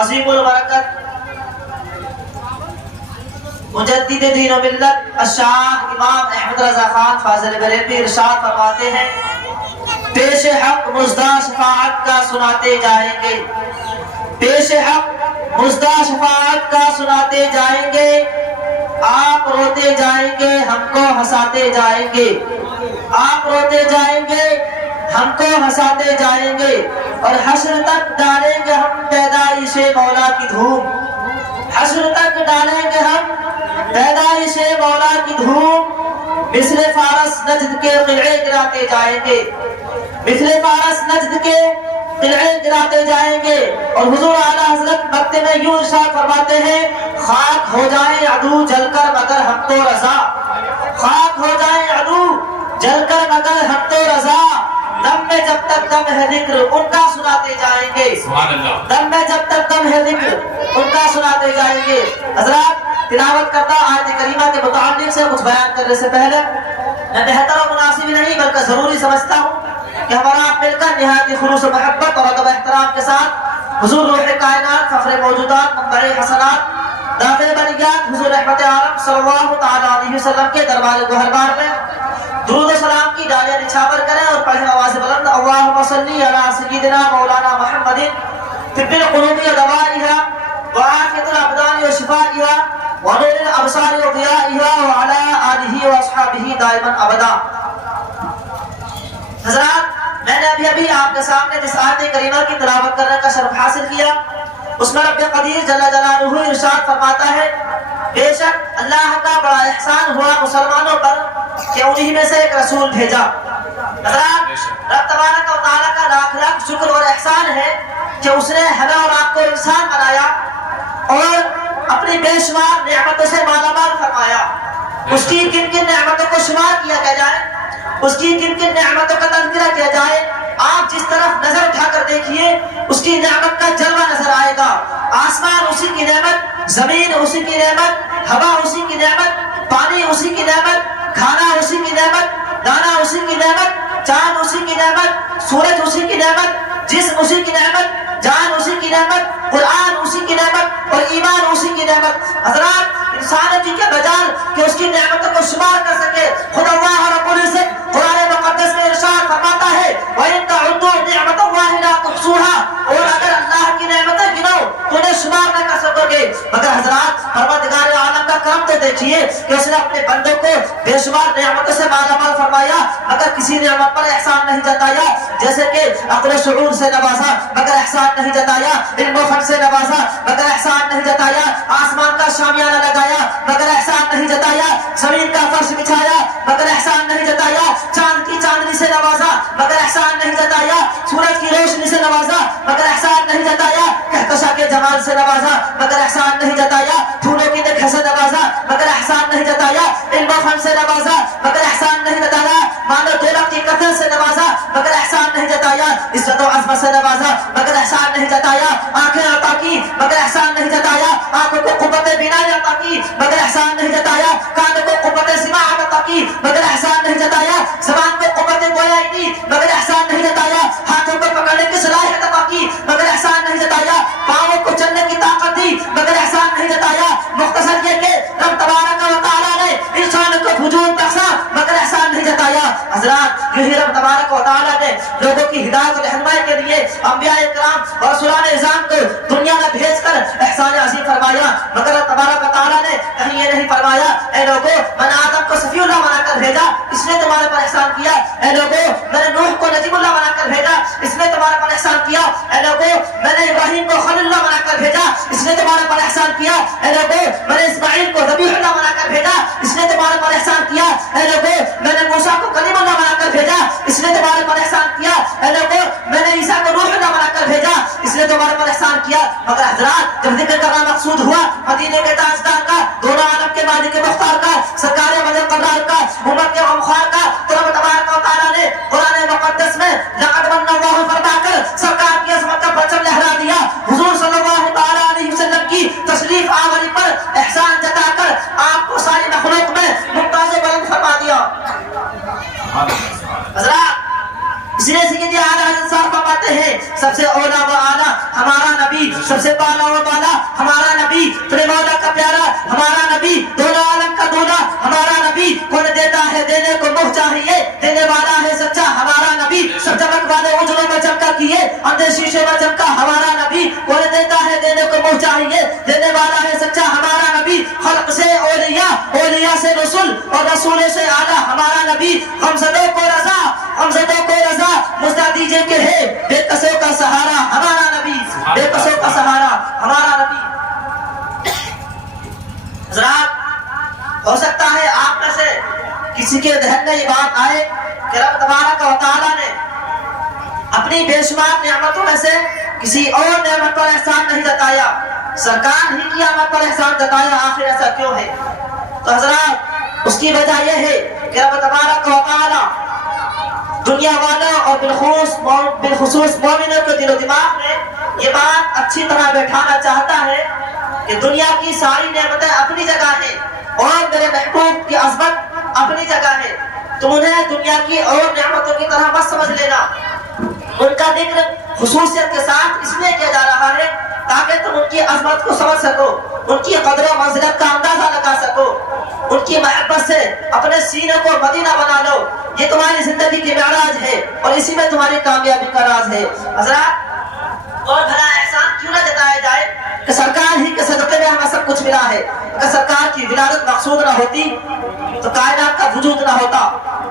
عظیم البرکت مجدد دین و ملت الشاہ امام احمد رضا خان فاضل بریلوی ارشاد فرماتے ہیں پیش حق مزدہ شفاعت کا سناتے جائیں گے، پیش حق مزدہ شفاعت کا سناتے جائیں گے، آپ روتے جائیں گے ہم کو ہنساتے جائیں گے، آپ روتے جائیں گے ہم کو ہنساتے جائیں گے، اور حشر تک ڈالیں گے ہم پیدائش مولا کی دھوم، حشر تک ڈالیں گے ہم پیدائش مولا کی دھوم، مثل فارس نجد کے قلعے گراتے جائیں گے، مثل فارس نجد کے قلعے گراتے جائیں گے۔ اور حضور اعلیٰ حضرت مکتے میں یوں ارشاد فرماتے ہیں خاک ہو جائیں عدو جل کر مگر ہم تو رضا، خاک ہو جائیں عدو جل کر مگر ہم تو رضا، دم میں جب تک دم ہے ذکر ان کا سناتے جائیں گے، دم میں جب تک دم ہے ذکر ان کا سناتے جائیں گے۔ حضرات تلاوت کرتا آیت کریمہ کے متعلق سے کچھ بیان کرنے سے پہلے میں بہتر و مناسب نہیں بلکہ ضروری سمجھتا ہوں کہ ہمارا آپ مل کر نہایت خلوص و محبت اور ادب احترام کے ساتھ حضور روح کائنات فخر موجودات منبع حسنات دافع بلیات حضور رحمت عالم صلی اللہ تعالی علیہ وسلم کے دربار گوہربار میں درود و سلام کی ڈالیاں نچھاور کریں اور پڑھیں آواز بلند اللہم صلی علی سیدنا مولانا محمد طب القلوب و دوائها وعافیت الابدان و شفائها ونور الابصار و ضیائها وعلى آلہ و اصحابہ دائما ابدا۔ حضرات میں نے ابھی آپ کے سامنے جس آیت کریمہ کی تلاوت کرنے کا شرف حاصل کیا اس میں رب قدیر جل جلالہ ارشاد فرماتا ہے بے شک اللہ کا بڑا احسان ہوا مسلمانوں پر کہ انہی میں سے ایک رسول بھیجا۔ حضرات رب تبارک و تعالیٰ کا لاکھ لاکھ شکر اور احسان ہے کہ اس نے ہمیں اور آپ کو انسان بنایا اور اپنی بے شمار نعمتوں سے مالا مال فرمایا۔ اس کی کن کن نعمتوں کو شمار کیا جائے، اس کی کن کن نعمتوں کا تذکرہ کیا جائے، آپ جس طرف نظر اٹھا کر دیکھیے اس کی نعمت کا جلوہ نظر آئے گا۔ آسمان اسی کی نعمت، زمین اسی کی نعمت، ہوا اسی کی نعمت، پانی اسی کی نعمت، کھانا اسی کی نعمت، دانا اسی کی نعمت، چاند اسی کی نعمت، سورج اسی کی نعمت، جسم اسی کی نعمت، جان اسی کی نعمت، قرآن اسی کی نعمت اور ایمان اسی کی نعمت۔ حضرات انسان جی کے بجان کہ اس کی نعمتوں کو شمار کر سکے، خدا اللہ رب العزت قرآن مقدس میں ارشاد فرماتا ہے وَإِن تَعُدُّوا نِعْمَتَ اللَّهِ لَا تُحْصُوهَا، اور اگر اللہ کی نعمتیں گنو تو انہیں شمار نہ کر سکو گے۔ مگر حضرات پروردگار عالم کا کرم تو دیکھیے کہ اس نے اپنے بندوں کو بے شمار نعمتوں سے مالا مال فرمایا مگر کسی نعمت پر احسان نہیں جتایا، جیسے کہ عقل و شعور سے نوازا مگر احسان نہیں جتایا، علم و فن سے نوازا مگر احسان نہیں جتایا، آسمان کا شامیانہ لگایا مگر احسان نہیں جتایا، زمین کا فرش بچھایا مگر احسان نہیں جتایا، چاند کی چاندنی سے نوازا مگر احسان نہیں جتایا، سورج کی روشنی سے نوازا مگر احسان نہیں جتایا، کہکشاں کے جمال سے نوازا مگر احسان نہیں جتایا، پھولوں کی دیکھ سے نوازا مگر احسان نہیں جتایا، علم و فن سے نوازا مگر احسان نہیں جتایا، مال و دولت کی کثرت سے نوازا مگر احسان نہیں جتایا، عزت و عظمت سے نوازا مگر احسان نہیں جتایا، آنکھیں عطا کی مگر احسان نہیں جتایا، آنکھوں کو قوت بینائی عطا کی مگر احسان نہیں جتایا، کانوں کو قوت سماعت عطا کی مگر احسان نہیں جتایا، زبان کو قوت گویائی دی مگر احسان نہیں جتایا، ہاتھوں کو پکڑنے کی صلاحیت عطا کی مگر احسان نہیں جتایا، پاؤں کو چلنے کی طاقت دی مگر احسان نہیں جتایا۔ مختصر یہ کہ رب تبارک و تعالیٰ نے انسان کو وجود بخشا مگر احسان نہیں جتایا۔ حضرات یہی رب تبارک و تعالیٰ نے لوگوں کی ہدایت و رہنمائی کے لیے انبیاء کرام اور رسولان اعظام کو دنیا میں بھیج کر احسان عظیم فرمایا، مگر رب تبارک و تعالیٰ نے کہیں یہ نہیں فرمایا اے لوگوں میں نے آدم کو صفی اللہ بنا کر بھیجا اس نے تمہارے پر احسان کیا، اے لوگوں میں نے نوح کو نجیب اللہ بنا کر بھیجا اس نے تمہارے پر احسان کیا، اے لوگوں میں نے ابراہیم کو خلیل اللہ بنا کر بھیجا اس نے تمہارے پر احسان کیا، اے لوگوں میں نے اسماعیل کو ذبیح اللہ بنا کر بھیجا اس نے تمہارے پر احسان کیا، اے لوگوں میں نے موسیٰ کو کلیم اللہ بنا کر بھیجا اس نے تمہارے پر احسان کیا، اے لوگوں میں نے عیسیٰ کو روح اللہ بنا کر بھیجا اس نے تمہارے پر احسان کیا۔ مگر حضرات جب ذکر کرنا مقصود ہوا مدینے کے تاجدار کا، دونوں عالم کے مالک مختار کا، سرکار مدر قرار کا، امت کے غمخوار کا، تو رب تبارک و تعالیٰ نے قرآن مقدس میں لقد من اللہ فرما کر سرکار کی عظمت کا پرچم لہرا دیا، حضور صلی اللہ تعالیٰ علیہ وسلم کی تشریف آوری پر احسان جتا کر آپ کو ساری مخلوق میں ممتاز بلند فرما دیا۔ حضرات اس لیے سیدی اعلیٰ حضرت صاحب فرماتے ہیں سب سے اولا و اعلیٰ ہمارا نبی नबी, सबसे बाला व बाला हमारा नबी, तेरे मौला का प्यारा हमारा नबी, दोनों आलम का दूल्हा हमारा नबी, कौन देता है देने को मुँह चाहिए, देने वाला है सच्चा हमारा नबी, सब चमक वाले उजलों में चमका किए, अंधे शीशे में चमका हमारा नबी, कौन देता है देने को मुँह चाहिए, देने वाला है सच्चा हमारा नबी, खल्क से औलिया, औलिया से रसूल और रसूल से आला हमारा नबी, हम सदों को रजा, हम सदों को रजा मुझा दीजिए के है बेकसों का सहारा हमारा नबी, बेकसों का सहारा हमारा नबी। हज़रात, हो सकता है आप में से किसी के ذہن में ये बात आए कि रब तबारक व तआला ने अपनी बेशुमार नेमतों में से किसी और नेमत पर एहसान नहीं जताया, सरकार ही की आमद पर एहसान जताया, आखिर ऐसा क्यों है? तो हज़रात, उसकी वजह यह है कि रब तबारक व तआला दुनिया वालों और बिलखुसूस मोमिनों के दिलो दिमाग में ये बात अच्छी तरह बैठाना चाहता है कि दुनिया की सारी नेमतें अपनी जगह है और मेरे महबूब की अज़मत अपनी जगह है, तुम उन्हें दुनिया की और नेमतों की तरह मत समझ लेना। उनका जिक्र खुसूसियत के साथ इसलिए किया जा रहा है ताकि तुम उनकी अज़मत को समझ सको, उनकी क़द्र व मंज़िलत का अंदाज़ा लगा सको, उनकी महब्बत से अपने सीने को मदीना बना लो। ये तुम्हारी जिंदगी की मेराज है और इसी में तुम्हारी कामयाबी का राज है। हज़रात, और भला एहसान क्यों ना जताया जाए कि सरकार ही के सदक़े में हमें सब कुछ मिला है। अगर सरकार की विलादत मकसूद ना होती तो कायनात का वजूद ना होता।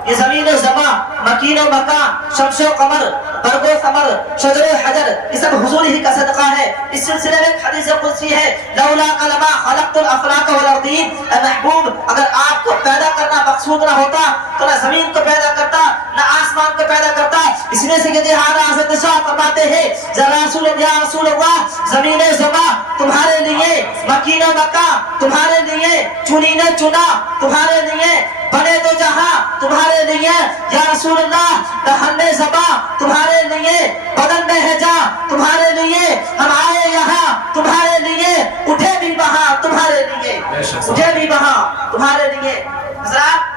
ये ज़मीन ज़मा, मकीन मकान, शम्स कमर, बरगो समर, शजर हजर, ये सब हुजूर ही का सदका है। इस सिलसिले में हदीस कुदसी है, लौला कलमा खलक़तुल अफ़लाक वल अर्दीन, ऐ महबूब, अगर आपको पैदा करना मकसूद ना होता तो ना जमीन को पैदा करता ना आसमान को पैदा करता। इसमें से यदि हज़रत शाह फरमाते हैं, ज़रा या रसूल अल्लाह, ज़मीन ज़मा तुम्हारे लिए, मकीन मकान तुम्हारे लिए, चुनी ने चुना तुम्हारे लिए, बने दो जहां तुम्हारे लिए, या रसूल अल्लाह, दहने ज़बा तुम्हारे लिए, बदन में है जा तुम्हारे लिए, हम आए यहाँ तुम्हारे लिए, उठे भी वहाँ तुम्हारे लिए, उठे भी वहाँ तुम्हारे लिए। हज़रात,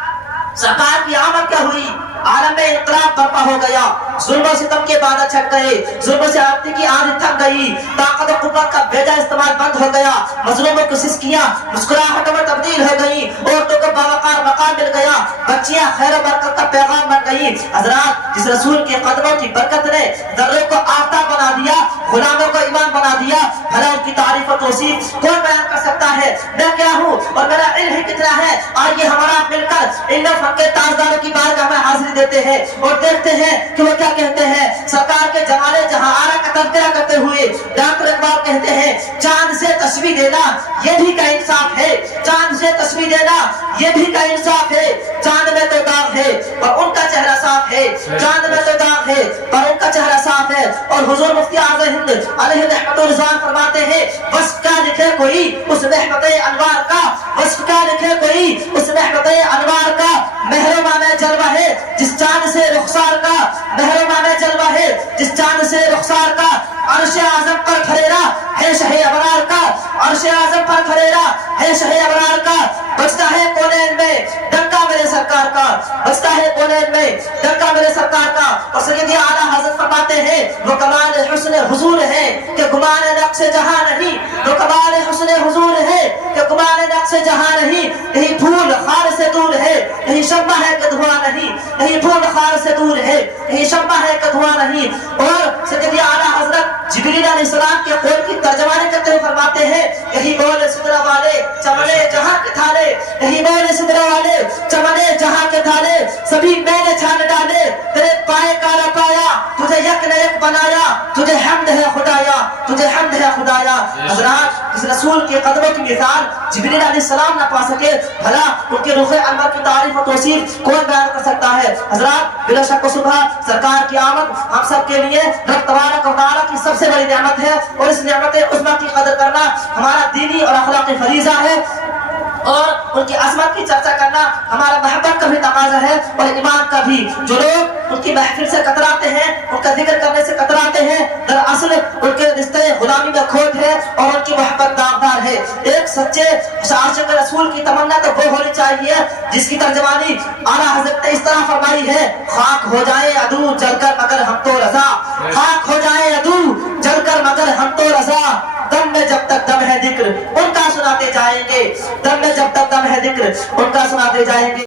सरकार की आमद क्या हुई? आलम में इनकलाब बर्पा हो गया, जुल्म सितम के बादल छट गए, जुल्म से आती की आदत थक गई, ताकत और कुव्वत का बेजा इस्तेमाल बंद हो गया, मजलूमों को सिस्कियां मुस्कुराहट में तब्दील हो गई, औरतों को बावकार मकाम मिल गया, बच्चियां खैर बरकत का पैगाम बन गई। हज़रात, जिस रसूल के कदमों की बरकत ने दर्रों को आफ्ताब बना दिया, गुलामों को ईमान बना दिया, भला उनकी तारीफ और तौसीफ कौन बयान कर सकता है? मैं क्या हूँ और मेरा इल्म ही कितना है? आइए हमारा मिलकर इन फन के ताजदारों की बारगाह में हाजिरी देते हैं और देखते हैं कि वो क्या कहते हैं। सरकार के जमाने जहां आरा का तज़किरा करते हुए डॉक्टर इकबाल कहते हैं, चांद से तस्वीर देना ये भी का इंसाफ है, चांद से तस्वीर देना ये भी का इंसाफ है, चांद में तो दाग है और उनका चेहरा साफ है, चांद में तो दाग है पर उनका चेहरा साफ है। और हुजूर मुफ्ती आज़म हिंद अलैहि रहमतुल रिज़वान फरमाते हैं, वस्फ़ क्या लिखे कोई उस रहमत अनवार का, वस्फ़ क्या लिखे कोई उस रहमत अनवार का, महरमा में जलवा है जिस चांद से रुखसार का, महरमा में जलवा है जिस चांद से रुखसार का, अर्श-ए आज़म पर खड़ेरा है शहे अबरार का, अर्श-ए आज़म पर खड़ेरा है शहे अबरार का, बचता है कोनैन में डंका मेरे सरकार का, बचता है कोनैन में डंका मेरे सरकार का। और सैयदी आला हज़रत फरमाते हैं, वो कमाल हुस्न हुजूर है कि गुमान नक्श जहां नहीं, वो कमाल हुस्न हुजूर है कि गुमान नक्श जहां नहीं, यही फूल खार से दूर है, यही शम्मा है कि धुआं नहीं, यही फूल खार से दूर है, यही शम्मा है कि धुआं नहीं। और सैयदी आला हज़रत जिब्रील अलैहिस्सलाम के कौल की तर्जुमानी करते हुए फरमाते हैं, यही बोले सिदरा वाले चमने जहां के थाले, यही बोले सिदरा वाले चमने जहां के थाले, सभी मैंने छान डाले, तेरे पाए काला पाया, तुझे यक न यक बनाया, तुझे हम्द है खुदाया, तुझे हम्द है खुदाया। हज़रात, इस रसूल के कदमों की मिसाल जिब्रील अलैहिस्सलाम न पा सके, भला उनके रुख़ अनवर की तारीफ और तौसीफ कौन बयान कर सकता है? हज़रात, बिला शक सुबह सरकार की आमद हम सब के लिए रब तबारक व तआला की सबसे बड़ी नेमत है और इस नेमत उज़्मा की कदर करना हमारा दीनी और अखलाकी फरीज़ा है और उनकी अज़मत की चर्चा करना हमारा महब्बत का भी तकाज़ा है और ईमान का भी। जो लोग उनकी महफिल से कतराते हैं, उनका जिक्र करने से कतराते हैं, दरअसल उनके रिश्ते गुलामी में खोट है और उनकी मोहब्बत दागदार है। एक सच्चे आशिक़ रसूल की तमन्ना तो वो होनी चाहिए जिसकी तर्जुमानी आला हज़रत ने इस तरह फरमाई है, खाक हो जाए अदू जलकर मगर हम तो रज़ा, खाक हो जाए अदू जलकर मगर हम तो रज़ा, ان کا سناتے جائیں گے، دم میں جب تک دم ہے ذکر ان کا سناتے جائیں گے۔